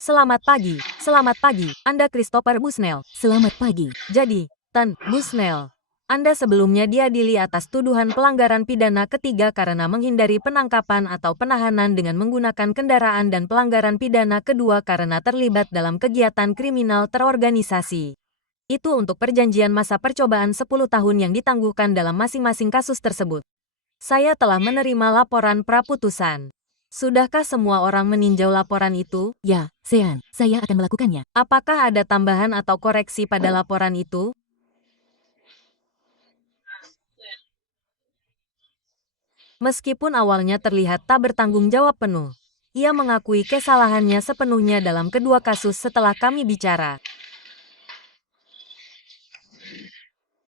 Selamat pagi, Anda Christopher Busnell. Selamat pagi. Jadi, Tan Busnell, Anda sebelumnya diadili atas tuduhan pelanggaran pidana ketiga karena menghindari penangkapan atau penahanan dengan menggunakan kendaraan dan pelanggaran pidana kedua karena terlibat dalam kegiatan kriminal terorganisasi. Itu untuk perjanjian masa percobaan 10 tahun yang ditangguhkan dalam masing-masing kasus tersebut. Saya telah menerima laporan praputusan. Sudahkah semua orang meninjau laporan itu? Ya, Sean, saya akan melakukannya. Apakah ada tambahan atau koreksi pada laporan itu? Meskipun awalnya terlihat tak bertanggung jawab penuh, ia mengakui kesalahannya sepenuhnya dalam kedua kasus setelah kami bicara.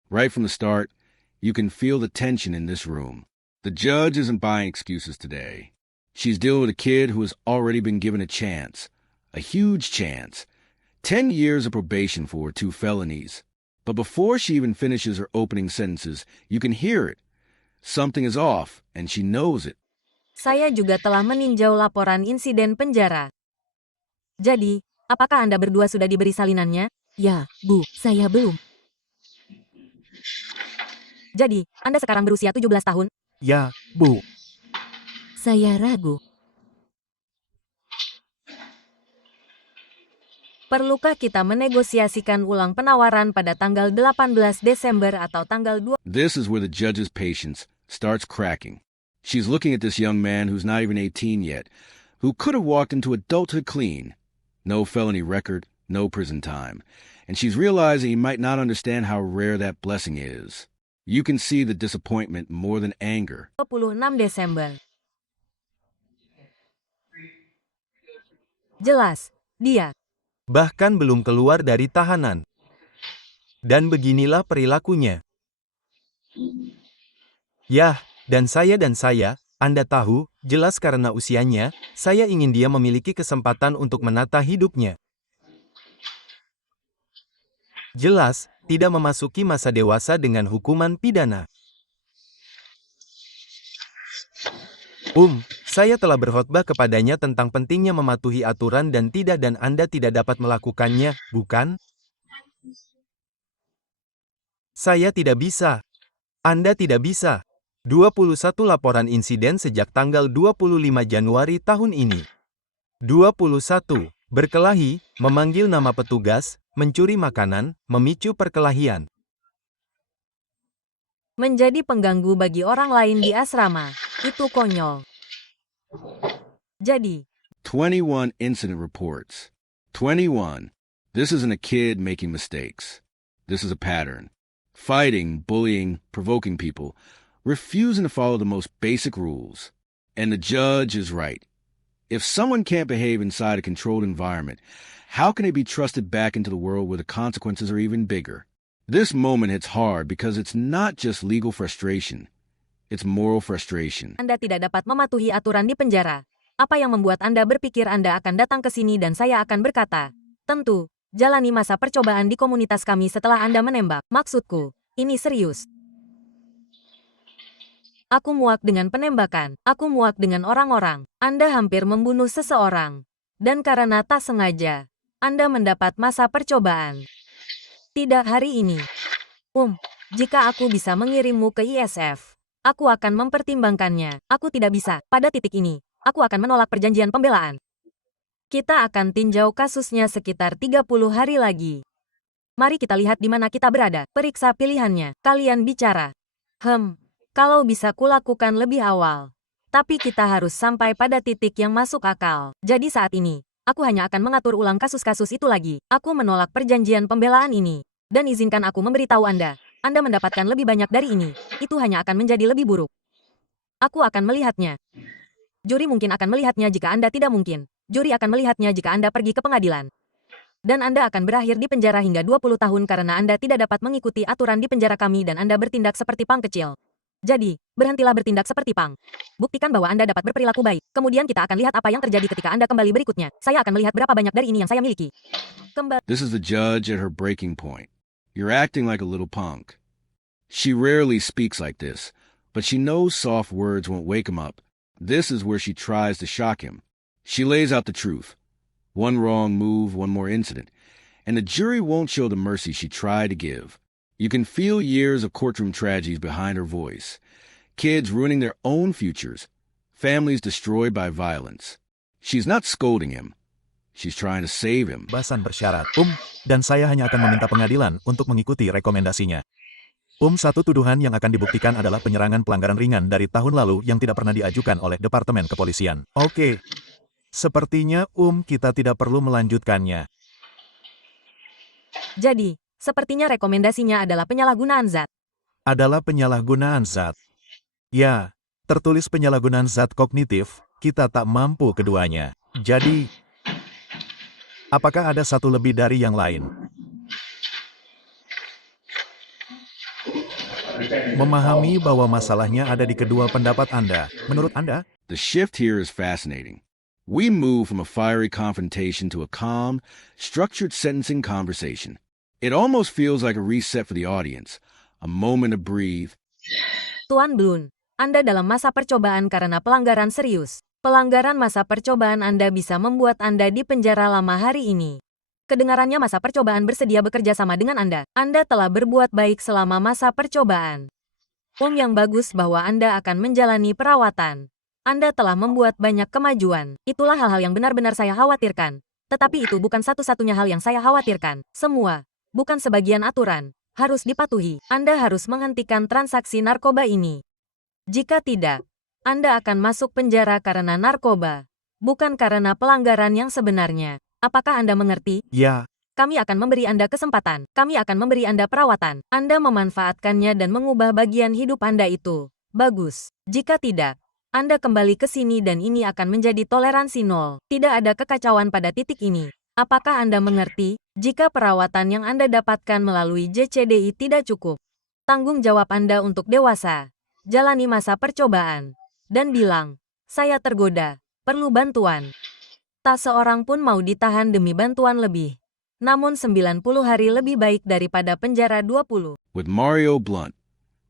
Right from the start, you can feel the tension in this room. The judge isn't buying excuses today. She's dealing with a kid who has already been given a chance. A huge chance. 10 years of probation for 2 felonies. But before she even finishes her opening sentences, you can hear it. Something is off, and she knows it. Saya juga telah meninjau laporan insiden penjara. Jadi, apakah Anda berdua sudah diberi salinannya? Ya, Bu, saya belum. Jadi, Anda sekarang berusia 17 tahun? Ya, Bu. Saya ragu. Perlukah kita menegosiasikan ulang penawaran pada tanggal 18 Desember atau tanggal 2? This is where the judge's patience starts cracking. She's looking at this young man who's not even 18 yet, who could have walked into adulthood clean. No felony record, no prison time. And she's realizing he might not understand how rare that blessing is. You can see the disappointment more than anger. 26 Desember. Jelas, dia. Bahkan belum keluar dari tahanan. Dan beginilah perilakunya. Yah, dan saya, Anda tahu, jelas karena usianya, saya ingin dia memiliki kesempatan untuk menata hidupnya. Jelas, tidak memasuki masa dewasa dengan hukuman pidana. Saya telah berkhotbah kepadanya tentang pentingnya mematuhi aturan dan Anda tidak dapat melakukannya, bukan? Saya tidak bisa. Anda tidak bisa. 21 laporan insiden sejak tanggal 25 Januari tahun ini. 21. Berkelahi, memanggil nama petugas, mencuri makanan, memicu perkelahian. Menjadi pengganggu bagi orang lain di asrama. Itu konyol. Jadi, 21 incident reports. 21. This isn't a kid making mistakes. This is a pattern. Fighting, bullying, provoking people, refusing to follow the most basic rules. And the judge is right. If someone can't behave inside a controlled environment, how can they be trusted back into the world where the consequences are even bigger? This moment hits hard because it's not just legal frustration. It's moral frustration. Anda tidak dapat mematuhi aturan di penjara. Apa yang membuat Anda berpikir Anda akan datang ke sini dan saya akan berkata, tentu, jalani masa percobaan di komunitas kami setelah Anda menembak. Maksudku, ini serius. Aku muak dengan penembakan. Aku muak dengan orang-orang. Anda hampir membunuh seseorang. Dan karena tak sengaja, Anda mendapat masa percobaan. Tidak hari ini. Jika aku bisa mengirimmu ke ISF, aku akan mempertimbangkannya. Aku tidak bisa. Pada titik ini, aku akan menolak perjanjian pembelaan. Kita akan tinjau kasusnya sekitar 30 hari lagi. Mari kita lihat di mana kita berada. Periksa pilihannya. Kalian bicara. Kalau bisa kulakukan lebih awal. Tapi kita harus sampai pada titik yang masuk akal. Jadi saat ini, aku hanya akan mengatur ulang kasus-kasus itu lagi. Aku menolak perjanjian pembelaan ini. Dan izinkan aku memberitahu Anda mendapatkan lebih banyak dari ini. Itu hanya akan menjadi lebih buruk. Aku akan melihatnya. Juri mungkin akan melihatnya jika Anda tidak mungkin. Juri akan melihatnya jika Anda pergi ke pengadilan. Dan Anda akan berakhir di penjara hingga 20 tahun karena Anda tidak dapat mengikuti aturan di penjara kami dan Anda bertindak seperti pang kecil. Jadi, berhentilah bertindak seperti pang. Buktikan bahwa Anda dapat berperilaku baik. Kemudian kita akan lihat apa yang terjadi ketika Anda kembali berikutnya. Saya akan melihat berapa banyak dari ini yang saya miliki. This is the judge at her breaking point. You're acting like a little punk. She rarely speaks like this, but she knows soft words won't wake him up. This is where she tries to shock him. She lays out the truth. One wrong move, one more incident. And the jury won't show the mercy she tried to give. You can feel years of courtroom tragedies behind her voice. Kids ruining their own futures. Families destroyed by violence. She's not scolding him. She's trying to save him. Bahasan bersyarat, dan saya hanya akan meminta pengadilan untuk mengikuti rekomendasinya. Satu tuduhan yang akan dibuktikan adalah penyerangan pelanggaran ringan dari tahun lalu yang tidak pernah diajukan oleh Departemen Kepolisian. Oke. Sepertinya, kita tidak perlu melanjutkannya. Jadi, sepertinya rekomendasinya adalah penyalahgunaan zat. Adalah penyalahgunaan zat. Ya, tertulis penyalahgunaan zat kognitif, kita tak mampu keduanya. Jadi, apakah ada satu lebih dari yang lain? Memahami bahwa masalahnya ada di kedua pendapat Anda. Menurut Anda? The shift here is fascinating. We move from a fiery confrontation to a calm, structured sentencing conversation. It almost feels like a reset for the audience, a moment to breathe. Tuan Blun, Anda dalam masa percobaan karena pelanggaran serius. Pelanggaran masa percobaan Anda bisa membuat Anda di penjara lama hari ini. Kedengarannya masa percobaan bersedia bekerja sama dengan Anda. Anda telah berbuat baik selama masa percobaan. Yang bagus bahwa Anda akan menjalani perawatan. Anda telah membuat banyak kemajuan. Itulah hal-hal yang benar-benar saya khawatirkan. Tetapi itu bukan satu-satunya hal yang saya khawatirkan. Semua, bukan sebagian aturan, harus dipatuhi. Anda harus menghentikan transaksi narkoba ini. Jika tidak, Anda akan masuk penjara karena narkoba, bukan karena pelanggaran yang sebenarnya. Apakah Anda mengerti? Ya. Kami akan memberi Anda kesempatan. Kami akan memberi Anda perawatan. Anda memanfaatkannya dan mengubah bagian hidup Anda itu. Bagus. Jika tidak, Anda kembali ke sini dan ini akan menjadi toleransi nol. Tidak ada kekacauan pada titik ini. Apakah Anda mengerti? Jika perawatan yang Anda dapatkan melalui JCDI tidak cukup, tanggung jawab Anda untuk dewasa. Jalani masa percobaan. Dan bilang, saya tergoda, perlu bantuan. Tak seorang pun mau ditahan demi bantuan lebih. Namun 90 hari lebih baik daripada penjara 20. With Mario Blunt,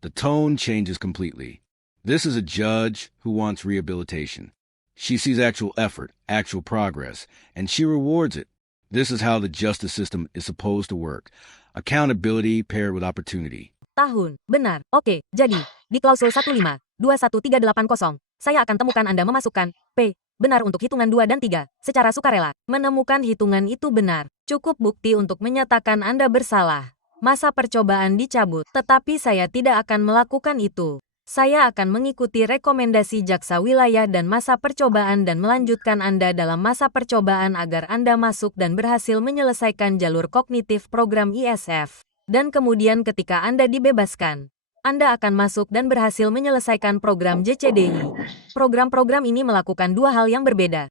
the tone changes completely. This is a judge who wants rehabilitation. She sees actual effort, actual progress, and she rewards it. This is how the justice system is supposed to work. Accountability paired with opportunity. Tahun, benar. Oke, jadi, di klausul 15-21380, saya akan temukan Anda memasukkan P, benar untuk hitungan 2 dan 3, secara sukarela. Menemukan hitungan itu benar. Cukup bukti untuk menyatakan Anda bersalah. Masa percobaan dicabut, tetapi saya tidak akan melakukan itu. Saya akan mengikuti rekomendasi jaksa wilayah dan masa percobaan dan melanjutkan Anda dalam masa percobaan agar Anda masuk dan berhasil menyelesaikan jalur kognitif program ISF. Dan kemudian ketika Anda dibebaskan, Anda akan masuk dan berhasil menyelesaikan program JCDI. Program-program ini melakukan dua hal yang berbeda.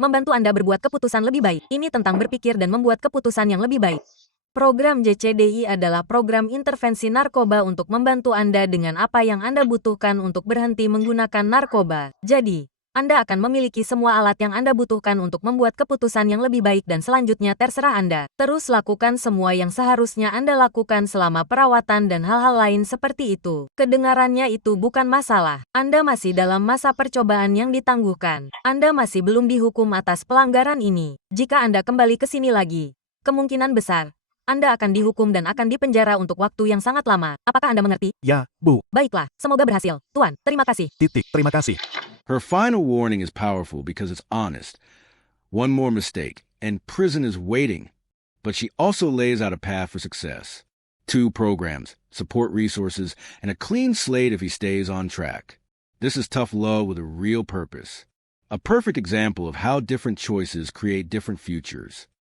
Membantu Anda berbuat keputusan lebih baik. Ini tentang berpikir dan membuat keputusan yang lebih baik. Program JCDI adalah program intervensi narkoba untuk membantu Anda dengan apa yang Anda butuhkan untuk berhenti menggunakan narkoba. Jadi, Anda akan memiliki semua alat yang Anda butuhkan untuk membuat keputusan yang lebih baik dan selanjutnya terserah Anda. Terus lakukan semua yang seharusnya Anda lakukan selama perawatan dan hal-hal lain seperti itu. Kedengarannya itu bukan masalah. Anda masih dalam masa percobaan yang ditangguhkan. Anda masih belum dihukum atas pelanggaran ini. Jika Anda kembali ke sini lagi, kemungkinan besar, Anda akan dihukum dan akan dipenjara untuk waktu yang sangat lama. Apakah Anda mengerti? Ya, Bu. Baiklah, semoga berhasil. Tuan, terima kasih. Terima kasih. Her final warning is powerful because it's honest. One more mistake, and prison is waiting. But she also lays out a path for success. 2 programs, support resources, and a clean slate if he stays on track. This is tough love with a real purpose. A perfect example of how different choices create different futures.